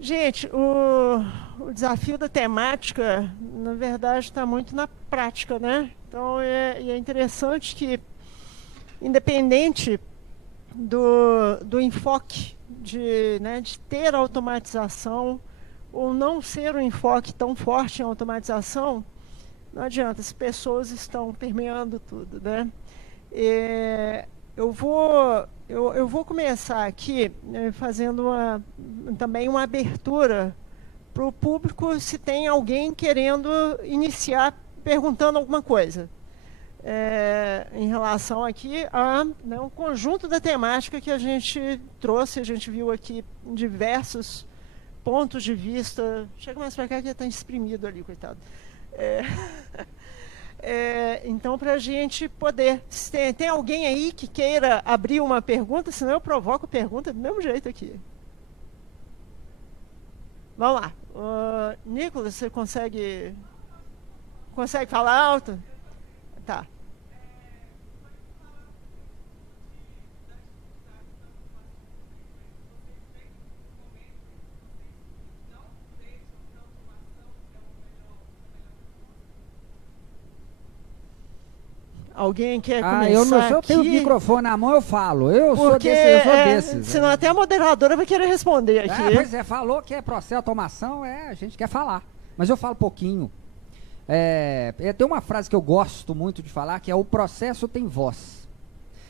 Gente, o desafio da temática, na verdade, está muito na prática, né? Então, é interessante que, independente do enfoque né, de ter automatização ou não ser um enfoque tão forte em automatização, não adianta, as pessoas estão permeando tudo, né? É, eu vou começar aqui fazendo também uma abertura para o público, se tem alguém querendo iniciar perguntando alguma coisa. Em relação aqui a né, o conjunto da temática que a gente trouxe, a gente viu aqui diversos pontos de vista. Chega mais para cá que está exprimido ali, coitado. É, então, para a gente poder... Tem alguém aí que queira abrir uma pergunta? Senão eu provoco pergunta do mesmo jeito aqui. Vamos lá. Nicolas, você consegue falar alto? Tá. Alguém quer começar eu não sou, eu aqui? tenho o microfone na mão, eu falo. Eu sou desses. Senão até a moderadora vai querer responder aqui. Pois é, falou que é processo de automação, a gente quer falar. Mas eu falo pouquinho. Tem uma frase que eu gosto muito de falar, que é: o processo tem voz.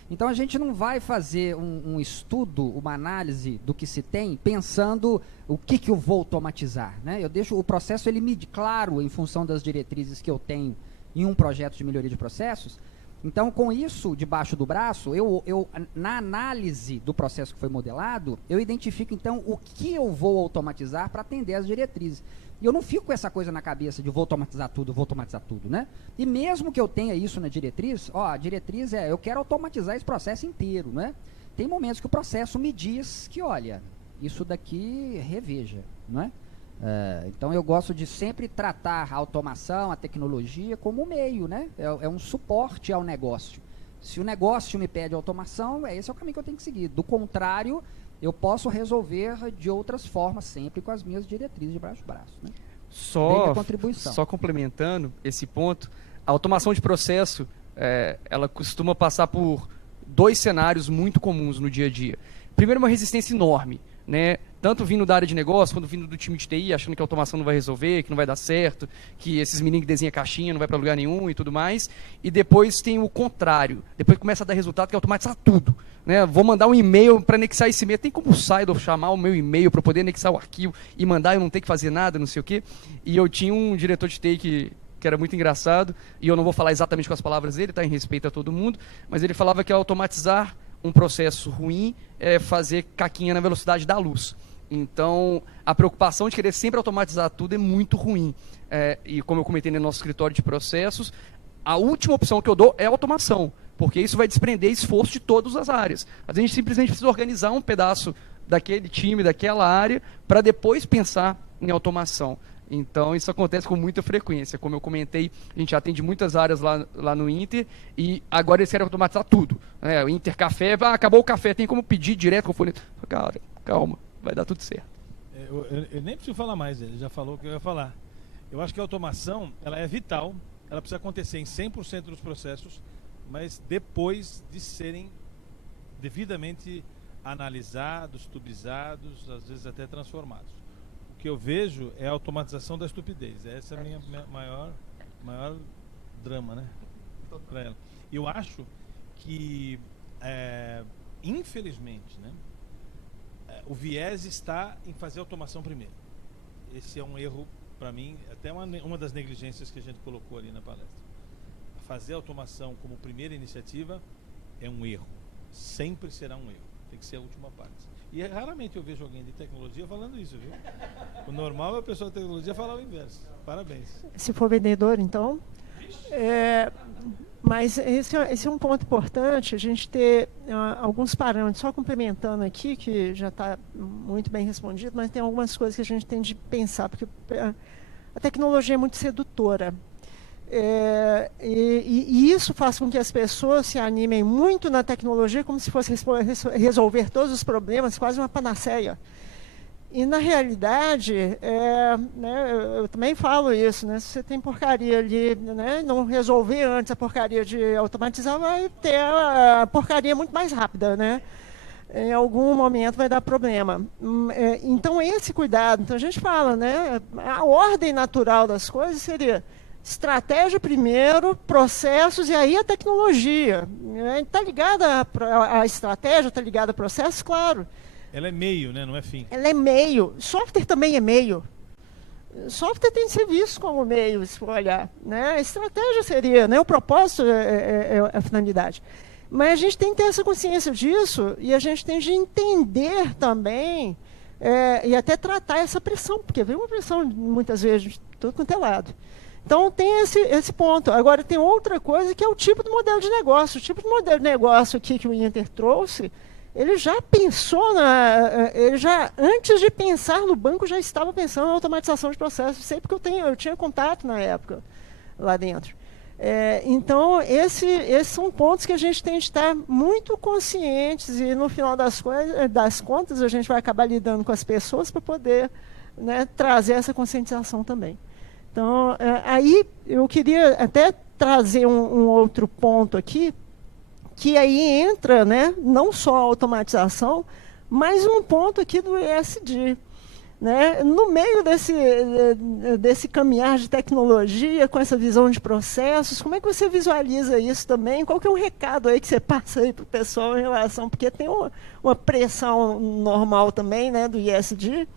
Então a gente não vai fazer um estudo, uma análise do que se tem, pensando o que eu vou automatizar, né? Eu deixo o processo claro em função das diretrizes que eu tenho em um projeto de melhoria de processos. Então, com isso debaixo do braço, na análise do processo que foi modelado, eu identifico, então, o que eu vou automatizar para atender as diretrizes. E eu não fico com essa coisa na cabeça de vou automatizar tudo, né? E mesmo que eu tenha isso na diretriz, a diretriz eu quero automatizar esse processo inteiro, né? Tem momentos que o processo me diz que, olha, isso daqui reveja, não é? Então eu gosto de sempre tratar a automação, a tecnologia como um meio, né? É um suporte ao negócio. Se o negócio me pede automação, esse é o caminho que eu tenho que seguir. Do contrário, eu posso resolver de outras formas, sempre com as minhas diretrizes debaixo do braço, né? Só complementando esse ponto, a automação de processo, ela costuma passar por dois cenários muito comuns no dia a dia. Primeiro, uma resistência enorme, né? Tanto vindo da área de negócio, quanto vindo do time de TI, achando que a automação não vai resolver, que não vai dar certo, que esses meninos que desenham caixinha não vai para lugar nenhum e tudo mais. E depois tem o contrário. Depois começa a dar resultado, que é automatizar tudo, né? Vou mandar um e-mail para anexar esse e-mail. Tem como o Saidor chamar o meu e-mail para poder anexar o arquivo e mandar, eu não ter que fazer nada, não sei o quê. E eu tinha um diretor de TI que era muito engraçado, e eu não vou falar exatamente com as palavras dele, tá, em respeito a todo mundo, mas ele falava que automatizar um processo ruim é fazer caquinha na velocidade da luz. Então, a preocupação de querer sempre automatizar tudo é muito ruim. E como eu comentei no nosso escritório de processos, a última opção que eu dou é automação, porque isso vai desprender esforço de todas as áreas. Às vezes a gente simplesmente precisa organizar um pedaço daquele time, daquela área, para depois pensar em automação. Então, isso acontece com muita frequência. Como eu comentei, a gente atende muitas áreas lá no Inter, e agora eles querem automatizar tudo. O Inter Café, acabou o café, tem como pedir direto com o fornecedor. Cara, calma, vai dar tudo certo. Eu nem preciso falar mais, ele já falou o que eu ia falar. Eu acho que a automação, ela é vital, ela precisa acontecer em 100% dos processos, mas depois de serem devidamente analisados, tubizados, às vezes até transformados. O que eu vejo é a automatização da estupidez. Essa é a minha maior drama, né? Para ela. Eu acho que, infelizmente, né, o viés está em fazer automação primeiro. Esse é um erro, para mim, até uma das negligências que a gente colocou ali na palestra. Fazer automação como primeira iniciativa é um erro. Sempre será um erro. Tem que ser a última parte. E raramente eu vejo alguém de tecnologia falando isso, viu? O normal é a pessoa de tecnologia falar o inverso. Parabéns. Se for vendedor, então. Mas esse é um ponto importante, a gente ter alguns parâmetros. Só complementando aqui, que já está muito bem respondido, mas tem algumas coisas que a gente tem de pensar, porque a tecnologia é muito sedutora. E isso faz com que as pessoas se animem muito na tecnologia, como se fosse resolver todos os problemas, quase uma panaceia. E, na realidade, né, eu também falo isso, né? Se você tem porcaria ali, né, não resolver antes a porcaria de automatizar, vai ter a porcaria muito mais rápida, né? Em algum momento vai dar problema. Então, esse cuidado, então a gente fala, né? A ordem natural das coisas seria estratégia primeiro, processos e aí a tecnologia. Está ligada a estratégia, está ligada a processos, claro. Ela é meio, né? Não é fim. Ela é meio. Software também é meio. Software tem que ser visto como meio, se for olhar. Né? A estratégia seria, né? O propósito é a finalidade. Mas a gente tem que ter essa consciência disso e a gente tem de entender também e até tratar essa pressão, porque vem uma pressão muitas vezes de tudo quanto é lado. Então tem esse ponto. Agora tem outra coisa que é o tipo de modelo de negócio. O tipo de modelo de negócio aqui que o Inter trouxe, ele já pensou ele já, antes de pensar no banco, já estava pensando na automatização de processos. Sei porque eu tinha contato na época lá dentro. Então, esses são pontos que a gente tem de estar muito conscientes e, no final das contas, a gente vai acabar lidando com as pessoas para poder, né, trazer essa conscientização também. Então, aí eu queria até trazer um outro ponto aqui, que aí entra, né, não só a automatização, mas um ponto aqui do ESG. Né? No meio desse caminhar de tecnologia, com essa visão de processos, como é que você visualiza isso também? Qual que é o recado aí que você passa aí para o pessoal em relação... Porque tem uma pressão normal também, né, do ESG,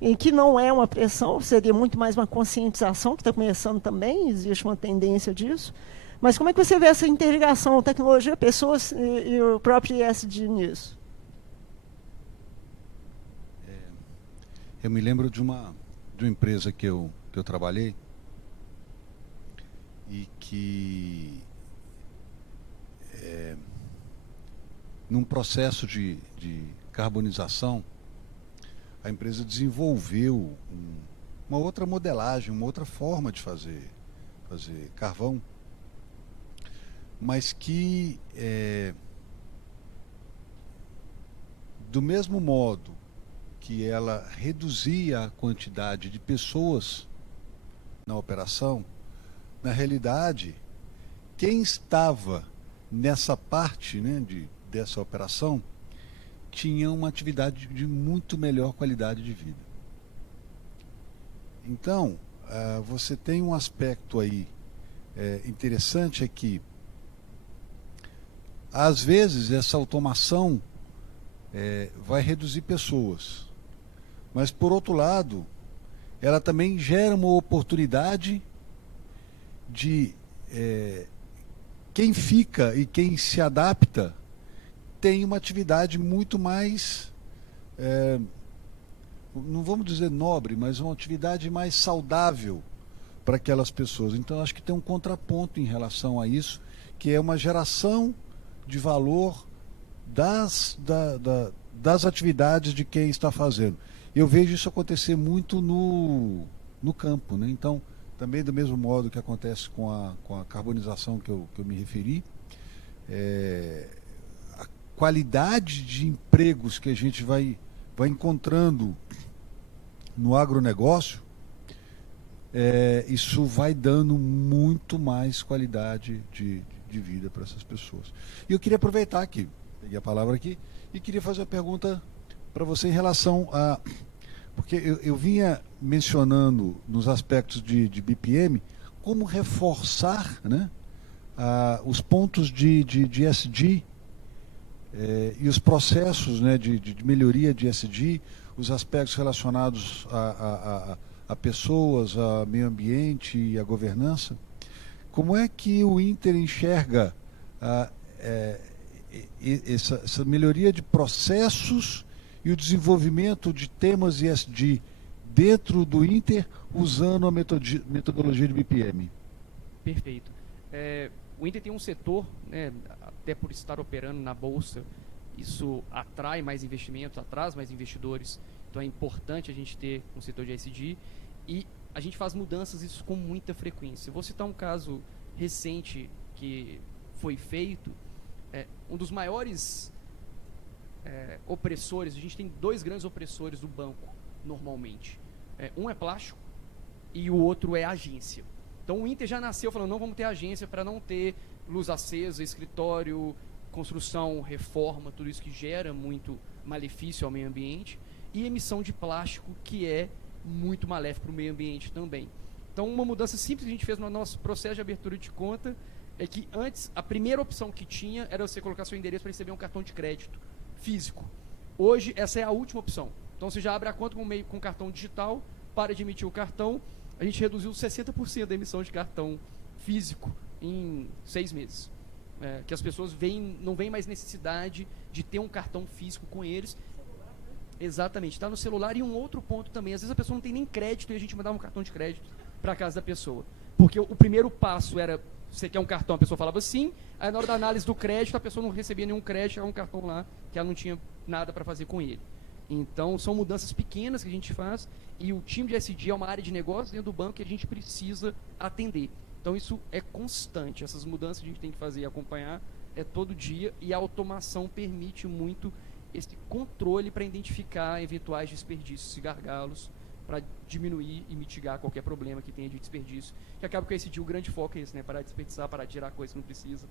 em que não é uma pressão, seria muito mais uma conscientização, que está começando também, existe uma tendência disso. Mas como é que você vê essa interligação tecnologia, pessoas e o próprio ESG nisso? Eu me lembro de uma empresa que eu trabalhei e que, num processo de carbonização, a empresa desenvolveu uma outra modelagem, uma outra forma de fazer carvão, mas que, do mesmo modo que ela reduzia a quantidade de pessoas na operação, na realidade, quem estava nessa parte, né, dessa operação tinha uma atividade de muito melhor qualidade de vida. Então, você tem um aspecto aí interessante, é que às vezes essa automação vai reduzir pessoas. Mas, por outro lado, ela também gera uma oportunidade de quem fica e quem se adapta tem uma atividade muito mais, não vamos dizer nobre, mas uma atividade mais saudável para aquelas pessoas. Então, acho que tem um contraponto em relação a isso, que é uma geração de valor das atividades de quem está fazendo. Eu vejo isso acontecer muito no campo, né? Então, também do mesmo modo que acontece com a carbonização que eu me referi, a qualidade de empregos que a gente vai encontrando no agronegócio, isso vai dando muito mais qualidade de vida para essas pessoas. E eu queria aproveitar aqui, peguei a palavra aqui, e queria fazer uma pergunta para você em relação a... Porque eu vinha mencionando nos aspectos de BPM, como reforçar, né, os pontos de ESG e os processos, né, de melhoria de ESG, os aspectos relacionados a pessoas, a meio ambiente e a governança. Como é que o Inter enxerga essa melhoria de processos e o desenvolvimento de temas ESG dentro do Inter, usando a metodologia de BPM? Perfeito. O Inter tem um setor, né, até por estar operando na Bolsa, isso atrai mais investimentos, atrai mais investidores, então é importante a gente ter um setor de ESG e a gente faz mudanças isso com muita frequência. Vou citar um caso recente que foi feito, um dos maiores opressores, a gente tem dois grandes opressores do banco, normalmente. Um é plástico e o outro é agência. Então o Inter já nasceu falando, não vamos ter agência para não ter luz acesa, escritório, construção, reforma, tudo isso que gera muito malefício ao meio ambiente, e emissão de plástico, que é muito maléfico para o meio ambiente também. Então uma mudança simples que a gente fez no nosso processo de abertura de conta é que antes a primeira opção que tinha era você colocar seu endereço para receber um cartão de crédito físico. Hoje essa é a última opção. Então você já abre a conta com cartão digital, para de emitir o cartão. A gente reduziu 60% da emissão de cartão físico em 6 meses. Que as pessoas não veem mais necessidade de ter um cartão físico com eles. Exatamente, está no celular. E um outro ponto também, às vezes a pessoa não tem nem crédito e a gente mandava um cartão de crédito para a casa da pessoa. Porque o primeiro passo era, você quer um cartão, a pessoa falava sim, aí na hora da análise do crédito, a pessoa não recebia nenhum crédito, era um cartão lá que ela não tinha nada para fazer com ele. Então, são mudanças pequenas que a gente faz, e o time de SD é uma área de negócio dentro do banco que a gente precisa atender. Então, isso é constante. Essas mudanças que a gente tem que fazer e acompanhar todo dia, e a automação permite muito esse controle para identificar eventuais desperdícios e gargalos, para diminuir e mitigar qualquer problema que tenha de desperdício. Que acaba com esse dia, o grande foco é esse, né? Parar de desperdiçar, parar de gerar coisa que não precisa,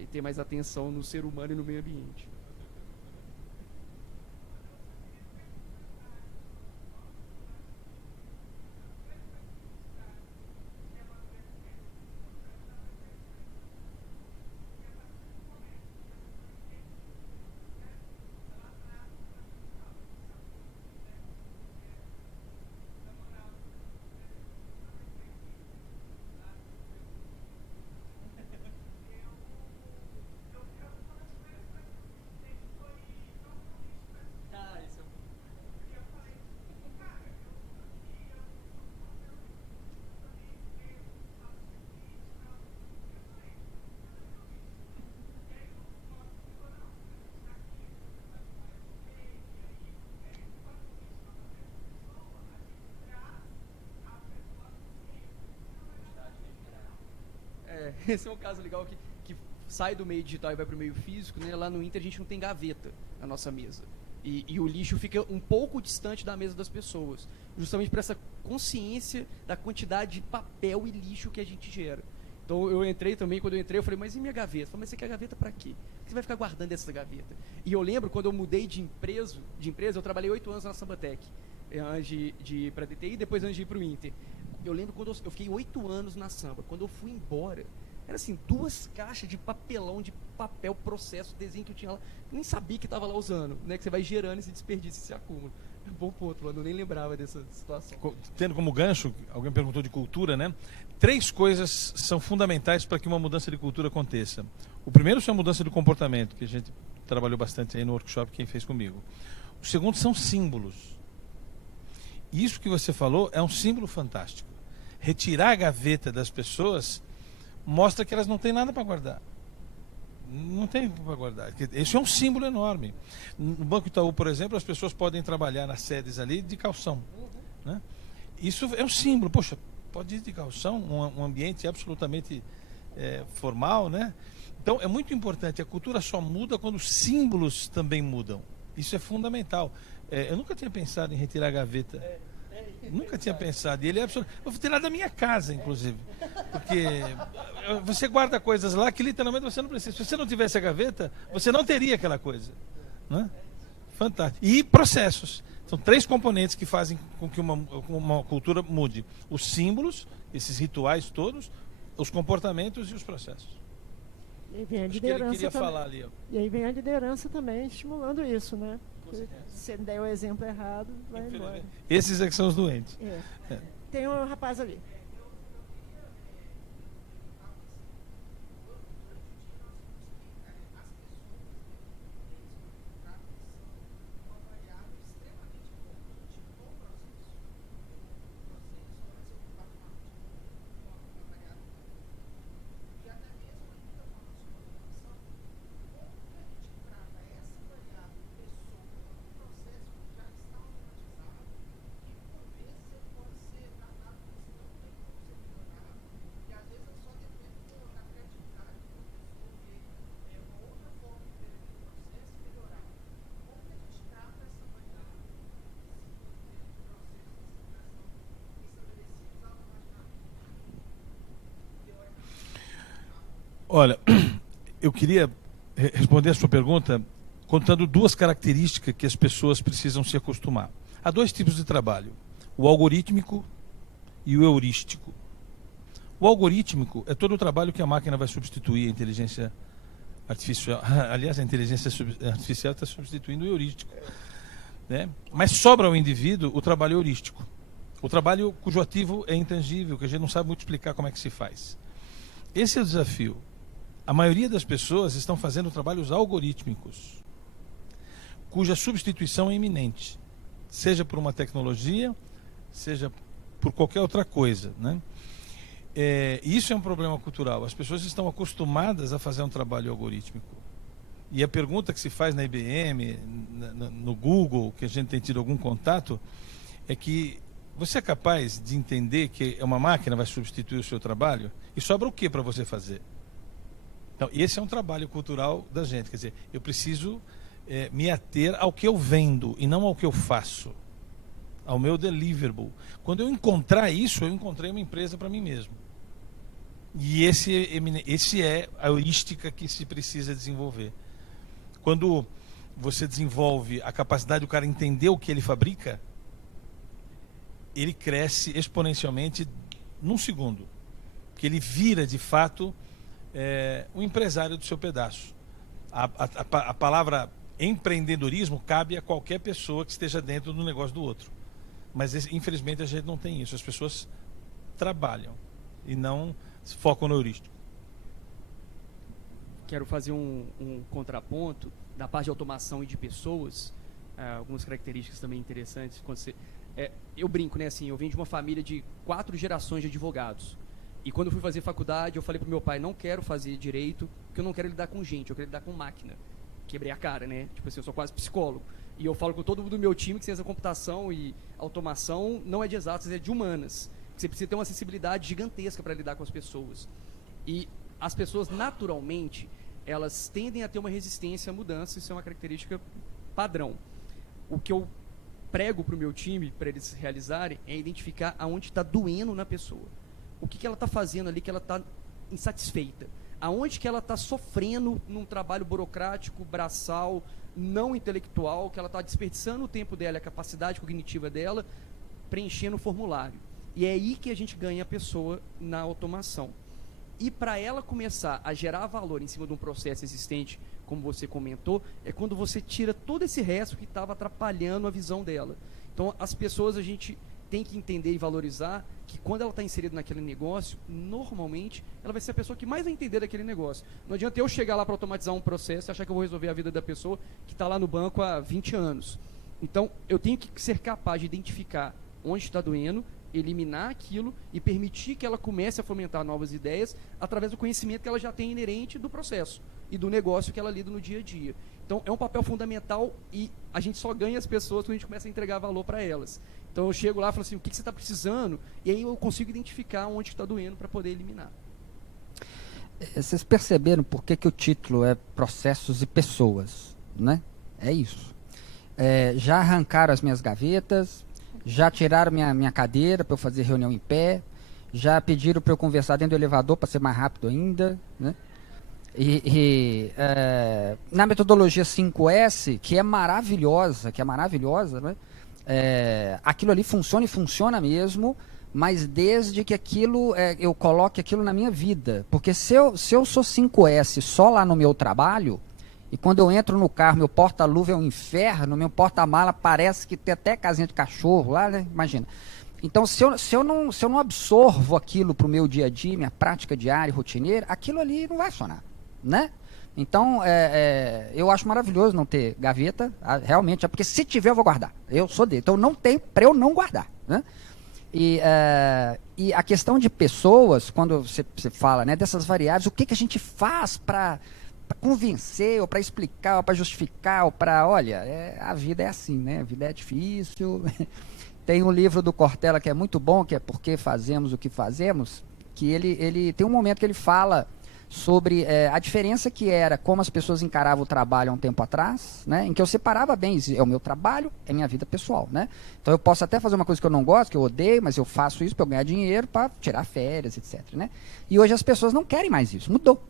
e ter mais atenção no ser humano e no meio ambiente. Esse é um caso legal que sai do meio digital e vai para o meio físico, né? Lá no Inter a gente não tem gaveta na nossa mesa. E o lixo fica um pouco distante da mesa das pessoas, justamente por essa consciência da quantidade de papel e lixo que a gente gera. Então eu entrei também, quando eu entrei eu falei, mas e minha gaveta? Eu falei, mas você quer gaveta para quê? Por que você vai ficar guardando essa gaveta? E eu lembro, quando eu mudei de empresa eu trabalhei 8 anos na Sambatec, antes de ir para a DTI, depois antes de ir para o Inter. Eu lembro quando eu fiquei 8 anos na Samba, quando eu fui embora, era assim, 2 caixas de papelão, de papel, processo, desenho que eu tinha lá, nem sabia que estava lá usando, né? Que você vai gerando esse desperdício, esse acúmulo. É um bom ponto, mano, eu nem lembrava dessa situação. Tendo como gancho, alguém perguntou de cultura, né? 3 coisas são fundamentais para que uma mudança de cultura aconteça. O primeiro é a mudança de comportamento, que a gente trabalhou bastante aí no workshop, quem fez comigo. O segundo são símbolos. E isso que você falou é um símbolo fantástico. Retirar a gaveta das pessoas mostra que elas não têm nada para guardar. Não tem para guardar. Esse é um símbolo enorme. No Banco Itaú, por exemplo, as pessoas podem trabalhar nas sedes ali de calção. Né? Isso é um símbolo. Poxa, pode ir de calção, um ambiente absolutamente formal, né? Então é muito importante. A cultura só muda quando os símbolos também mudam. Isso é fundamental. Eu nunca tinha pensado em retirar a gaveta. Nunca tinha pensado. E ele é absoluto. Eu vou tirar da minha casa, inclusive. Porque você guarda coisas lá que literalmente você não precisa. Se você não tivesse a gaveta, você não teria aquela coisa. Né? Fantástico. E processos. São 3 componentes que fazem com que uma cultura mude: os símbolos, esses rituais todos, os comportamentos e os processos. E vem a Acho liderança que ele queria também. falar ali. Ó. E aí vem a liderança também estimulando isso, né? Se der o exemplo errado, vai embora. Esses é que são os doentes. Tem um rapaz ali. Olha, eu queria responder a sua pergunta contando duas características que as pessoas precisam se acostumar. Há dois tipos de trabalho, o algorítmico e o heurístico. O algorítmico é todo o trabalho que a máquina vai substituir a inteligência artificial. Aliás, a inteligência artificial está substituindo o heurístico, né? Mas sobra ao indivíduo o trabalho heurístico. O trabalho cujo ativo é intangível, que a gente não sabe muito explicar como é que se faz. Esse é o desafio. A maioria das pessoas estão fazendo trabalhos algorítmicos, cuja substituição é iminente, seja por uma tecnologia, seja por qualquer outra coisa, né? Isso é um problema cultural. As pessoas estão acostumadas a fazer um trabalho algorítmico. E a pergunta que se faz na IBM, no Google, que a gente tem tido algum contato, é que você é capaz de entender que uma máquina vai substituir o seu trabalho? E sobra o que para você fazer? Então, esse é um trabalho cultural da gente. Quer dizer, eu preciso me ater ao que eu vendo e não ao que eu faço, ao meu deliverable. Quando eu encontrar isso, eu encontrei uma empresa para mim mesmo. E esse é a heurística que se precisa desenvolver. Quando você desenvolve a capacidade do cara entender o que ele fabrica, ele cresce exponencialmente num segundo. Porque ele vira, de fato, um empresário do seu pedaço. A palavra empreendedorismo cabe a qualquer pessoa que esteja dentro do negócio do outro. Mas, infelizmente, a gente não tem isso. As pessoas trabalham e não se focam no heurístico. Quero fazer um contraponto da parte de automação e de pessoas. Algumas características também interessantes. Quando eu brinco, né? Assim, eu venho de uma família de 4 gerações de advogados. E quando eu fui fazer faculdade, eu falei pro meu pai, não quero fazer direito, porque eu não quero lidar com gente, eu quero lidar com máquina. Quebrei a cara, né? Tipo assim, eu sou quase psicólogo. E eu falo com todo mundo do meu time que ciência da computação e automação não é de exatas, é de humanas. Você precisa ter uma sensibilidade gigantesca para lidar com as pessoas. E as pessoas, naturalmente, elas tendem a ter uma resistência à mudança, isso é uma característica padrão. O que eu prego para o meu time, para eles realizarem, é identificar aonde está doendo na pessoa. O que ela está fazendo ali que ela está insatisfeita. Aonde que ela está sofrendo num trabalho burocrático, braçal, não intelectual, que ela está desperdiçando o tempo dela, a capacidade cognitiva dela, preenchendo o formulário. E é aí que a gente ganha a pessoa na automação. E para ela começar a gerar valor em cima de um processo existente, como você comentou, é quando você tira todo esse resto que estava atrapalhando a visão dela. Então, as pessoas, a gente tem que entender e valorizar que quando ela está inserida naquele negócio, normalmente, ela vai ser a pessoa que mais vai entender daquele negócio. Não adianta eu chegar lá para automatizar um processo e achar que eu vou resolver a vida da pessoa que está lá no banco há 20 anos. Então, eu tenho que ser capaz de identificar onde está doendo, eliminar aquilo e permitir que ela comece a fomentar novas ideias através do conhecimento que ela já tem inerente do processo e do negócio que ela lida no dia a dia. Então, é um papel fundamental e a gente só ganha as pessoas quando a gente começa a entregar valor para elas. Então, eu chego lá e falo assim, o que você está precisando? E aí eu consigo identificar onde está doendo para poder eliminar. Vocês perceberam por que o título é Processos e Pessoas, né? É isso. Já arrancaram as minhas gavetas, já tiraram minha cadeira para eu fazer reunião em pé, já pediram para eu conversar dentro do elevador para ser mais rápido ainda, né? Na metodologia 5S, que é maravilhosa, né? Aquilo ali funciona e funciona mesmo, mas desde que aquilo eu coloque aquilo na minha vida. Porque se eu sou 5S só lá no meu trabalho, e quando eu entro no carro, meu porta-luva é um inferno, meu porta-mala parece que tem até casinha de cachorro lá, né? Imagina. Então, se eu não absorvo aquilo para o meu dia a dia, minha prática diária e rotineira, aquilo ali não vai funcionar, né? Então, eu acho maravilhoso não ter gaveta, realmente, porque se tiver eu vou guardar. Eu sou dele, então não tem para eu não guardar, né? E a questão de pessoas, quando você fala, né, dessas variáveis, o que a gente faz para convencer, ou para explicar, ou para justificar, ou para, olha, a vida é assim, né? A vida é difícil. Tem um livro do Cortella que é muito bom, que é Por que Fazemos o que Fazemos, que ele tem um momento que ele fala sobre a diferença que era como as pessoas encaravam o trabalho há um tempo atrás, né, em que eu separava bem, é o meu trabalho, é minha vida pessoal, né? Então eu posso até fazer uma coisa que eu não gosto, que eu odeio, mas eu faço isso para eu ganhar dinheiro, para tirar férias, etc, né? E hoje as pessoas não querem mais isso, mudou,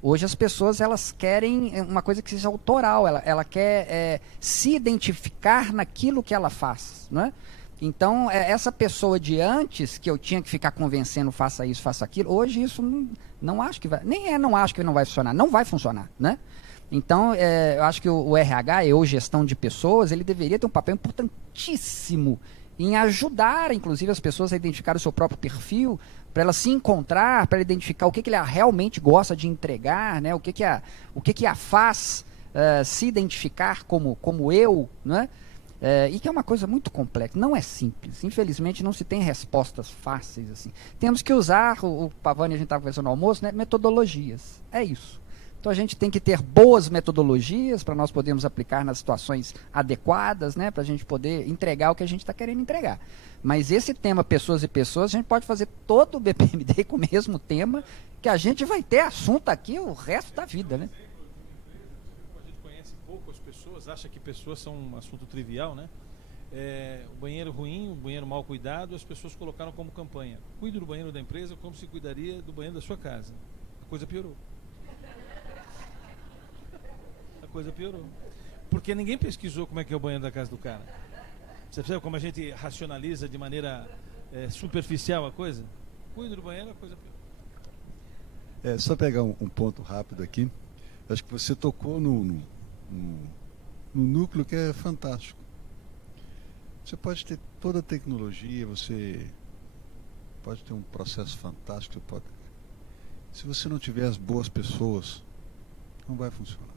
Hoje as pessoas elas querem uma coisa que seja autoral, ela quer se identificar naquilo que ela faz, não é? Então, essa pessoa de antes, que eu tinha que ficar convencendo, faça isso, faça aquilo, hoje isso não acho que vai, não acho que não vai funcionar, não vai funcionar, né? Então, eu acho que o RH, ou gestão de pessoas, ele deveria ter um papel importantíssimo em ajudar, inclusive, as pessoas a identificar o seu próprio perfil, para ela se encontrar, para identificar o que ela realmente gosta de entregar, né? o que a faz se identificar como eu, né? E que é uma coisa muito complexa, não é simples. Infelizmente, não se tem respostas fáceis assim. Temos que usar, o Pavani, a gente estava conversando no almoço, né? Metodologias. É isso. Então a gente tem que ter boas metodologias para nós podermos aplicar nas situações adequadas, né? Para a gente poder entregar o que a gente está querendo entregar. Mas esse tema, pessoas e pessoas, a gente pode fazer todo o BPMD com o mesmo tema, que a gente vai ter assunto aqui o resto da vida, né? A gente conhece pouco as pessoas, acha que pessoas são um assunto trivial, né? O banheiro ruim, o banheiro mal cuidado, as pessoas colocaram como campanha: cuide do banheiro da empresa como se cuidaria do banheiro da sua casa. A coisa piorou. Porque ninguém pesquisou como é que é o banheiro da casa do cara. Você percebe como a gente racionaliza de maneira superficial a coisa? Cuide do banheiro, a coisa piorou. Só pegar um ponto rápido aqui. Acho que você tocou no núcleo que é fantástico. Você pode ter toda a tecnologia, você pode ter um processo fantástico. Se você não tiver as boas pessoas, não vai funcionar.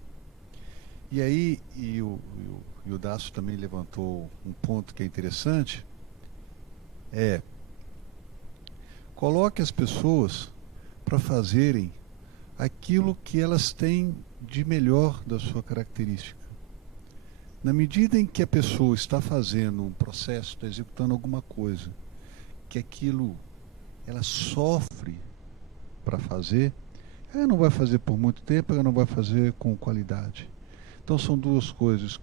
E aí, o Dacio também levantou um ponto que é interessante, coloque as pessoas para fazerem aquilo que elas têm de melhor da sua característica. Na medida em que a pessoa está fazendo um processo, está executando alguma coisa, que aquilo ela sofre para fazer, ela não vai fazer por muito tempo, ela não vai fazer com qualidade. Então são duas coisas: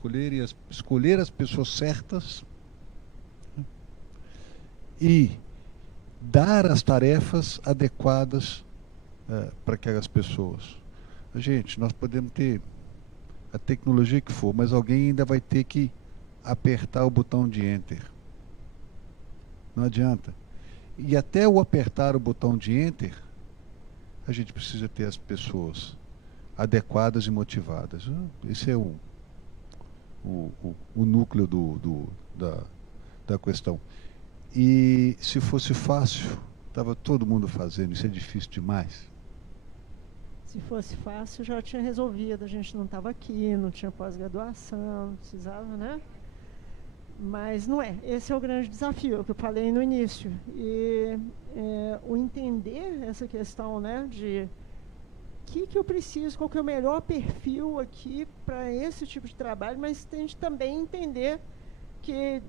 escolher as pessoas certas e dar as tarefas adequadas para aquelas pessoas. Gente, nós podemos ter a tecnologia que for, mas alguém ainda vai ter que apertar o botão de Enter. Não adianta. E até o apertar o botão de Enter, a gente precisa ter as pessoas adequadas e motivadas. Esse é o núcleo da questão. E se fosse fácil, estava todo mundo fazendo. Isso é difícil demais. Se fosse fácil, já tinha resolvido. A gente não estava aqui, não tinha pós-graduação, não precisava, né? Mas não é. Esse é o grande desafio que eu falei no início. E o entender essa questão, né, de que eu preciso, qual que é o melhor perfil aqui para esse tipo de trabalho, mas tem de também entender que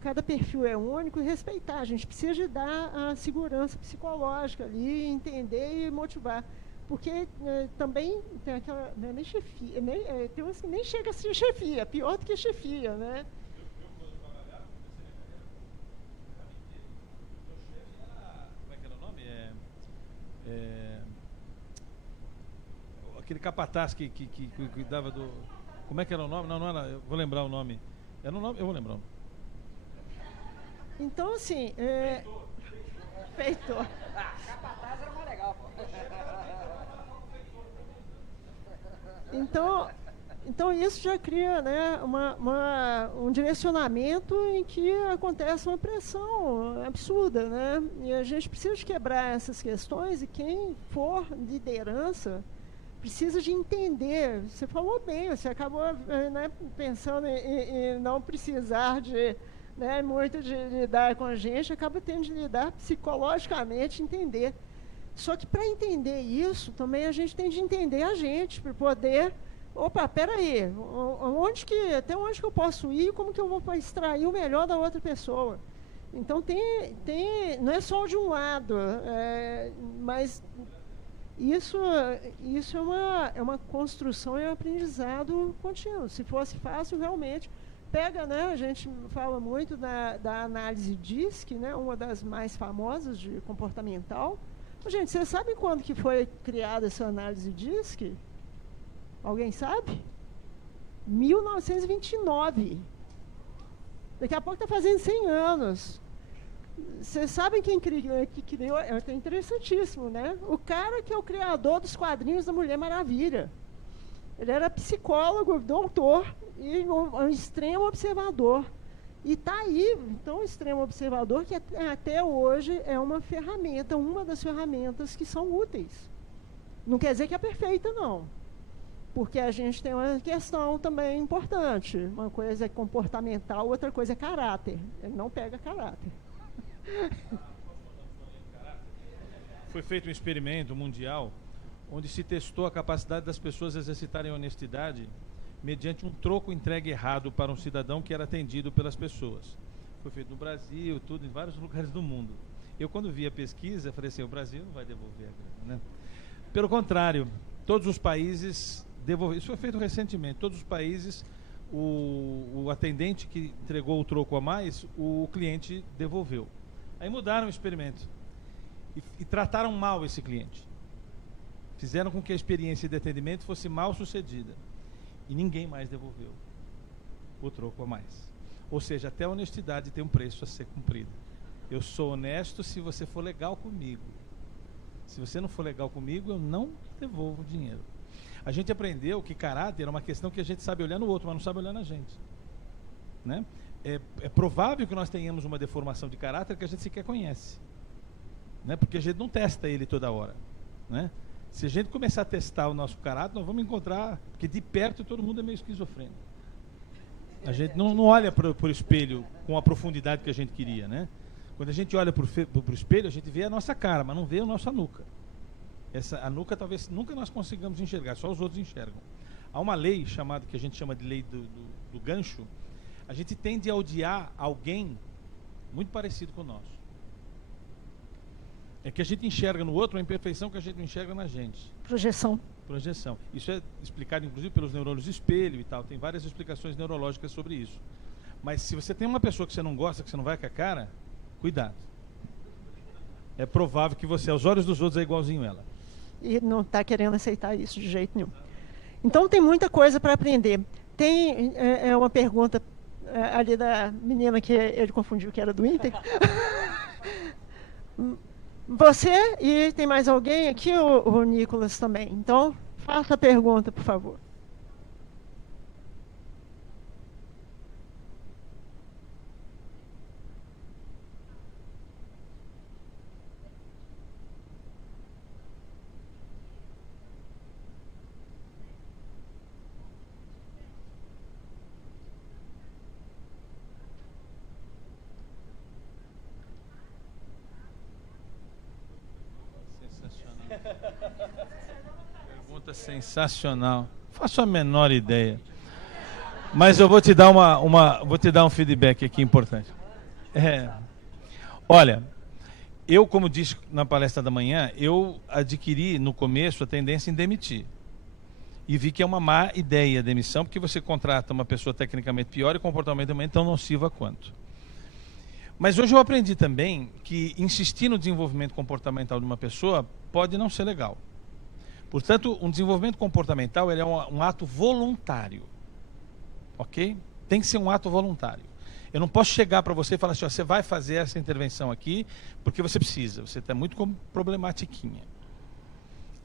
cada perfil é único e respeitar. A gente precisa de dar a segurança psicológica ali, entender e motivar. Porque também tem aquela, né, nem chefia, tem uns que nem chega a ser chefia, pior do que chefia, né? Quando trabalhava, como é que era o nome? Aquele capataz que cuidava do... Como é que era o nome? Não era... Eu vou lembrar o nome. Era um nome? Eu vou lembrar o nome. Então, assim... Feitor. Capataz era mais legal, pô. Então isso já cria, né, um direcionamento em que acontece uma pressão absurda, né? E a gente precisa de quebrar essas questões, e quem for liderança precisa de entender. Você falou bem, você acabou, né, pensando em não precisar de, né, muito de lidar com a gente, acaba tendo de lidar psicologicamente, entender. Só que para entender isso, também a gente tem de entender a gente, para poder... Opa, peraí, até onde que eu posso ir, como que eu vou extrair o melhor da outra pessoa? Então, não é só de um lado, mas isso é uma construção e um aprendizado contínuo. Se fosse fácil, realmente, pega, né, a gente fala muito da análise DISC, né, uma das mais famosas de comportamental, Gente, vocês sabem quando que foi criada essa análise DISC? Alguém sabe? 1929. Daqui a pouco está fazendo 100 anos. Vocês sabem quem criou? Que criou? É interessantíssimo, né? O cara que é o criador dos quadrinhos da Mulher Maravilha. Ele era psicólogo, doutor e um extremo observador. E está aí, então, o extremo observador, que até hoje é uma ferramenta, uma das ferramentas que são úteis. Não quer dizer que é perfeita, não. Porque a gente tem uma questão também importante. Uma coisa é comportamental, outra coisa é caráter. Ele não pega caráter. Foi feito um experimento mundial onde se testou a capacidade das pessoas exercitarem a honestidade mediante um troco entregue errado para um cidadão que era atendido pelas pessoas. Foi feito no Brasil, tudo, em vários lugares do mundo. Eu, quando vi a pesquisa, falei assim, o Brasil não vai devolver a grana, né? Pelo contrário, todos os países devolveram. Isso foi feito recentemente. Todos os países, o atendente que entregou o troco a mais, o cliente devolveu. Aí mudaram o experimento e trataram mal esse cliente. Fizeram com que a experiência de atendimento fosse mal sucedida. E ninguém mais devolveu o troco a mais. Ou seja, até a honestidade tem um preço a ser cumprido. Eu sou honesto se você for legal comigo. Se você não for legal comigo, eu não devolvo o dinheiro. A gente aprendeu que caráter é uma questão que a gente sabe olhar no outro, mas não sabe olhar na gente. Né? É provável que nós tenhamos uma deformação de caráter que a gente sequer conhece. Né? Porque a gente não testa ele toda hora. Né? Se a gente começar a testar o nosso caráter, nós vamos encontrar, porque de perto todo mundo é meio esquizofrênico. A gente não olha para o espelho com a profundidade que a gente queria, né? Quando a gente olha para o espelho, a gente vê a nossa cara, mas não vê a nossa nuca. A nuca talvez nunca nós consigamos enxergar, só os outros enxergam. Há uma lei chamada, que a gente chama de lei do gancho. A gente tende a odiar alguém muito parecido com nós. É que a gente enxerga no outro uma imperfeição que a gente não enxerga na gente. Projeção. Projeção. Isso é explicado, inclusive, pelos neurônios de espelho e tal. Tem várias explicações neurológicas sobre isso. Mas se você tem uma pessoa que você não gosta, que você não vai com a cara, cuidado. É provável que você, aos olhos dos outros, é igualzinho ela. E não está querendo aceitar isso de jeito nenhum. Então, tem muita coisa para aprender. Tem uma pergunta ali da menina que ele confundiu que era do Inter. Você e tem mais alguém aqui, o Nicolas também. Então, faça a pergunta, por favor. Pergunta sensacional. Faço a menor ideia. Mas eu vou te dar vou te dar um feedback aqui importante. Olha, eu, como disse na palestra da manhã, eu adquiri no começo a tendência em demitir. E vi que é uma má ideia a demissão, porque você contrata uma pessoa tecnicamente pior e comportamentalmente tão nociva quanto. Mas hoje eu aprendi também que insistir no desenvolvimento comportamental de uma pessoa pode não ser legal. Portanto, um desenvolvimento comportamental ele é um ato voluntário. Ok? Tem que ser um ato voluntário. Eu não posso chegar para você e falar assim, ó, você vai fazer essa intervenção aqui porque você precisa. Você está muito problematiquinha.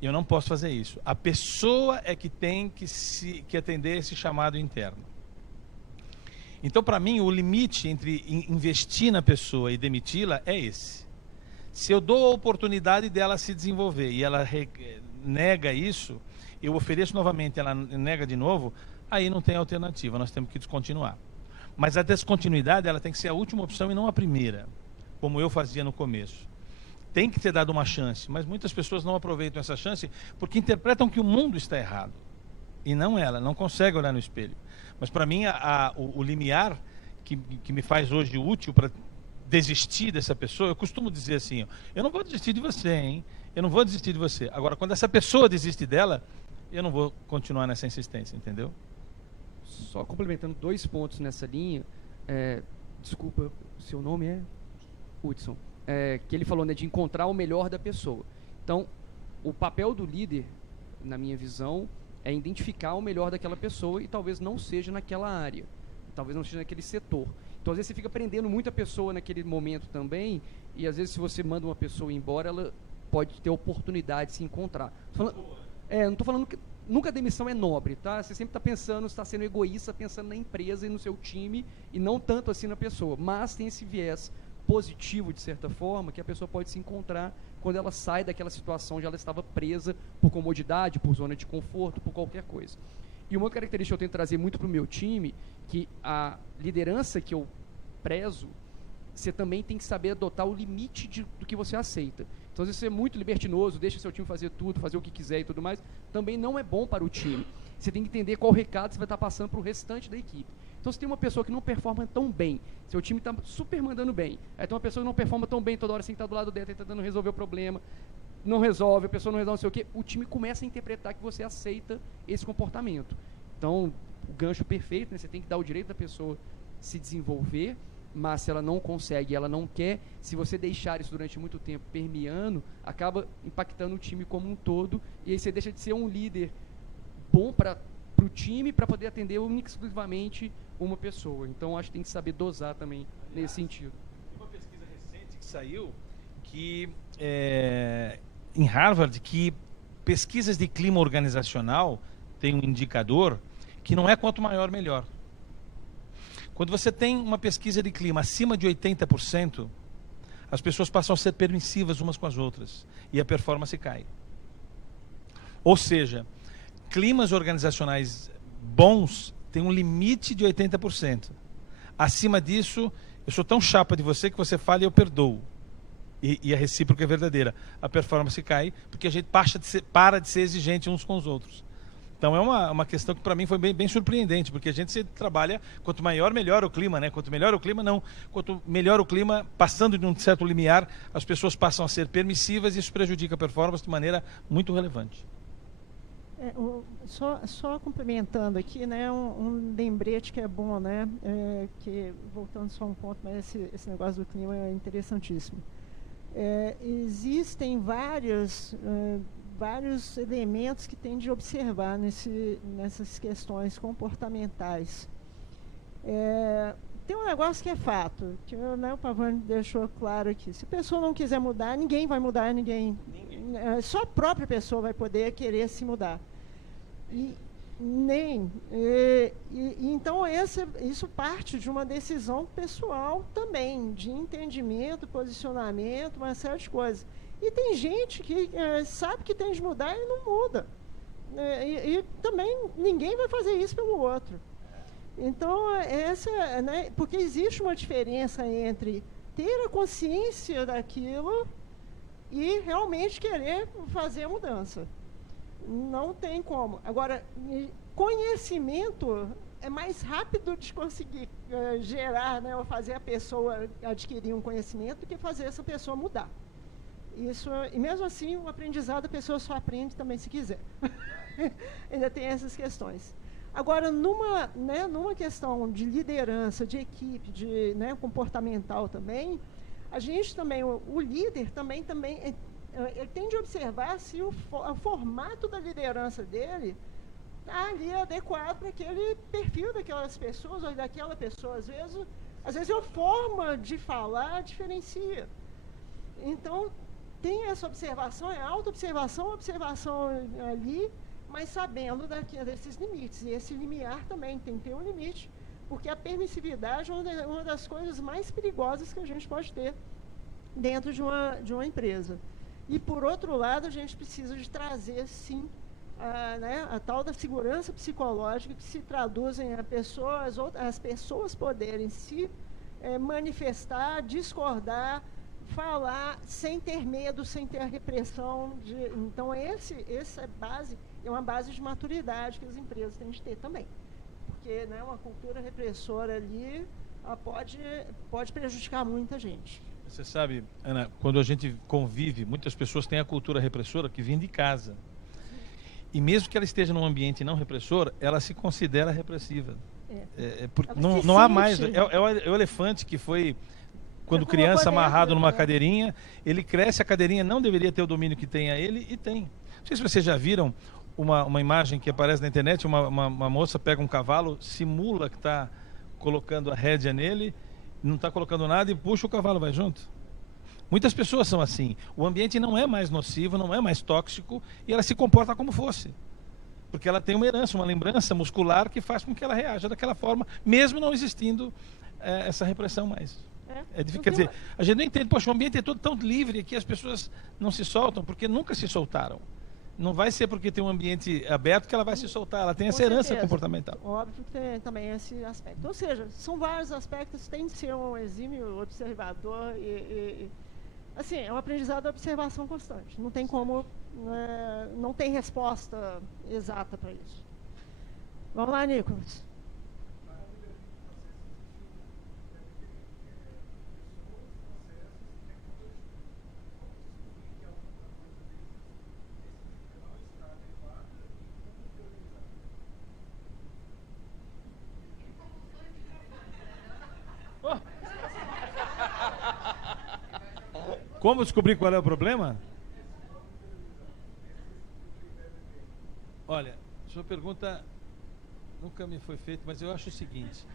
Eu não posso fazer isso. A pessoa é que tem que atender esse chamado interno. Então, para mim, o limite entre investir na pessoa e demiti-la é esse. Se eu dou a oportunidade dela se desenvolver e ela nega isso, eu ofereço novamente, ela nega de novo, aí não tem alternativa, nós temos que descontinuar. Mas a descontinuidade ela tem que ser a última opção e não a primeira, como eu fazia no começo. Tem que ter dado uma chance, mas muitas pessoas não aproveitam essa chance porque interpretam que o mundo está errado. E não ela, não consegue olhar no espelho. Mas para mim, o limiar que me faz hoje útil para desistir dessa pessoa, eu costumo dizer assim, ó, eu não vou desistir de você, hein? Eu não vou desistir de você. Agora, quando essa pessoa desiste dela, eu não vou continuar nessa insistência, entendeu? Só complementando 2 pontos nessa linha, desculpa, seu nome é? Hudson. Que ele falou, né, de encontrar o melhor da pessoa. Então, o papel do líder, na minha visão, é identificar o melhor daquela pessoa e talvez não seja naquela área, talvez não seja naquele setor. Então, às vezes, você fica prendendo muita pessoa naquele momento também, e às vezes, se você manda uma pessoa embora, ela pode ter oportunidade de se encontrar. Não estou falando que nunca a demissão é nobre, tá? Você sempre está pensando, está sendo egoísta, pensando na empresa e no seu time, e não tanto assim na pessoa. Mas tem esse viés positivo, de certa forma, que a pessoa pode se encontrar quando ela sai daquela situação onde ela estava presa por comodidade, por zona de conforto, por qualquer coisa. E uma característica que eu tento trazer muito para o meu time, que a liderança que eu prezo, você também tem que saber adotar o limite do que você aceita. Então, às vezes, você é muito libertinoso, deixa seu time fazer tudo, fazer o que quiser e tudo mais, também não é bom para o time. Você tem que entender qual recado você vai estar passando para o restante da equipe. Então, se tem uma pessoa que não performa tão bem, seu time está super mandando bem, aí tem uma pessoa que não performa tão bem, toda hora você está do lado dela, tentando resolver o problema, não resolve, a pessoa não resolve, não sei o quê, o time começa a interpretar que você aceita esse comportamento. Então, o gancho perfeito, né, você tem que dar o direito da pessoa se desenvolver, mas se ela não consegue, ela não quer, se você deixar isso durante muito tempo permeando, acaba impactando o time como um todo, e aí você deixa de ser um líder bom para o time, para poder atender única e exclusivamente uma pessoa. Então, acho que tem que saber dosar também nesse sentido. Uma pesquisa recente que saiu, que em Harvard, que pesquisas de clima organizacional tem um indicador que não é quanto maior, melhor. Quando você tem uma pesquisa de clima acima de 80%, as pessoas passam a ser permissivas umas com as outras e a performance cai. Ou seja, climas organizacionais bons têm um limite de 80%. Acima disso, eu sou tão chapa de você que você fala e eu perdoo. E a recíproca é verdadeira. A performance cai porque a gente para de ser exigente uns com os outros. Então é uma questão que para mim foi bem surpreendente, porque a gente se trabalha, quanto maior, melhor o clima, né? Quanto melhor o clima, não. Quanto melhor o clima, passando de um certo limiar, as pessoas passam a ser permissivas e isso prejudica a performance de maneira muito relevante. Só complementando aqui, né, um lembrete que é bom, né, que, voltando só um ponto, mas esse negócio do clima é interessantíssimo. Existem vários elementos que tem de observar nessas questões comportamentais. Tem um negócio que é fato, que o Pavani deixou claro aqui. Se a pessoa não quiser mudar, ninguém vai mudar, só a própria pessoa vai poder querer se mudar. Então, isso parte de uma decisão pessoal também, de entendimento, posicionamento, uma série de coisas. E tem gente que sabe que tem de mudar e não muda. E também ninguém vai fazer isso pelo outro. Então, né, porque existe uma diferença entre ter a consciência daquilo e realmente querer fazer a mudança. Não tem como. Agora, conhecimento é mais rápido de conseguir gerar, né, ou fazer a pessoa adquirir um conhecimento do que fazer essa pessoa mudar. E mesmo assim, o aprendizado a pessoa só aprende também se quiser. Ainda tem essas questões. Agora, numa questão de liderança, de equipe, né, comportamental também, a gente também, o líder também ele tem de observar se o formato da liderança dele está ali adequado para aquele perfil daquelas pessoas ou daquela pessoa. Às vezes a forma de falar diferencia. Então, tem essa observação, auto-observação, observação ali, mas sabendo desses limites. E esse limiar também tem que ter um limite, porque a permissividade é uma das coisas mais perigosas que a gente pode ter dentro de uma empresa. E, por outro lado, a gente precisa de trazer, sim, a tal da segurança psicológica, que se traduz em as pessoas poderem se manifestar, discordar, falar, sem ter medo, sem ter a repressão. Então, essa base é uma base de maturidade que as empresas têm de ter também. Porque, né, uma cultura repressora ali pode prejudicar muita gente. Você sabe, Ana, quando a gente convive, muitas pessoas têm a cultura repressora que vem de casa. E mesmo que ela esteja num ambiente não repressor, ela se considera repressiva. Não há mais. É o elefante que foi quando Ficou criança podendo, amarrado numa né? cadeirinha, ele cresce, a cadeirinha não deveria ter o domínio que tem a ele e tem. Não sei se vocês já viram uma imagem que aparece na internet, uma moça pega um cavalo, simula que está colocando a rédea nele, não está colocando nada e puxa, o cavalo vai junto. Muitas pessoas são assim. O ambiente não é mais nocivo, não é mais tóxico e ela se comporta como fosse. Porque ela tem uma herança, uma lembrança muscular que faz com que ela reaja daquela forma, mesmo não existindo essa repressão mais. Quer dizer, a gente não entende, poxa, o ambiente é todo tão livre que as pessoas não se soltam, porque nunca se soltaram. Não vai ser porque tem um ambiente aberto que ela vai se soltar, ela tem essa herança comportamental. Óbvio que tem também esse aspecto. Ou seja, são vários aspectos, tem de ser um exímio observador assim, é um aprendizado de observação constante. Não tem como, não tem resposta exata para isso. Vamos lá, Nicolas. Como descobrir qual é o problema? Olha, sua pergunta nunca me foi feita, mas eu acho o seguinte.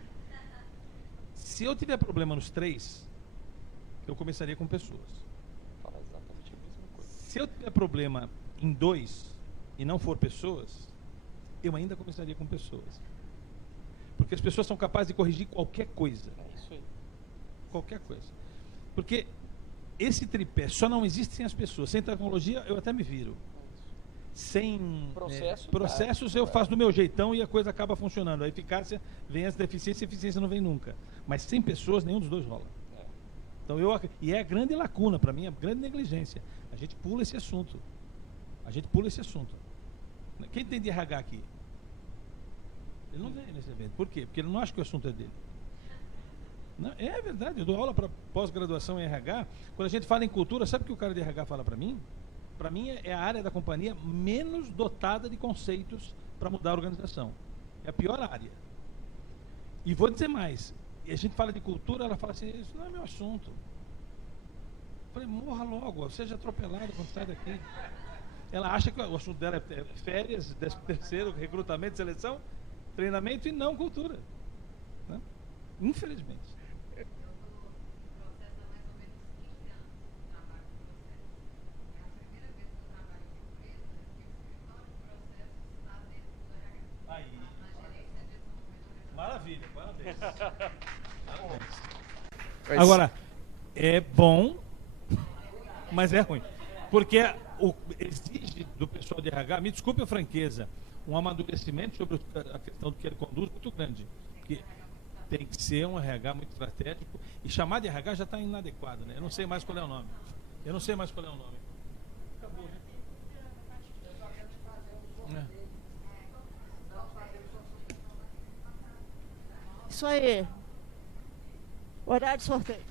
Se eu tiver problema nos 3, eu começaria com pessoas. Fala exatamente a mesma coisa. Se eu tiver problema em 2 e não for pessoas, eu ainda começaria com pessoas. Porque as pessoas são capazes de corrigir qualquer coisa. É isso aí. Qualquer coisa. Porque esse tripé só não existe sem as pessoas. Sem tecnologia, eu até me viro. Sem processos, eu faço do meu jeitão e a coisa acaba funcionando. A eficácia vem antes da eficiência, a eficiência não vem nunca. Mas sem pessoas, nenhum dos dois rola. Então e é a grande lacuna, para mim, a grande negligência. A gente pula esse assunto. Quem tem de RH aqui? Ele não vem nesse evento. Por quê? Porque ele não acha que o assunto é dele. Não, é verdade, eu dou aula para pós-graduação em RH. Quando a gente fala em cultura, sabe o que o cara de RH fala para mim? Para mim é a área da companhia menos dotada de conceitos para mudar a organização. É a pior área. E vou dizer mais. E a gente fala de cultura, ela fala assim, isso não é meu assunto. Eu falei, morra logo, seja atropelado quando sai daqui. Ela acha que o assunto dela é férias, 13º, recrutamento, seleção, treinamento e não cultura. Né? Infelizmente. Maravilha, parabéns. Agora, é bom, mas é ruim. Porque exige do pessoal de RH, me desculpe a franqueza, um amadurecimento sobre a questão do que ele conduz muito grande. Porque tem que ser um RH muito estratégico. E chamar de RH já está inadequado, né? Eu não sei mais qual é o nome. Acabou, né? Isso aí. Horário de sorteio.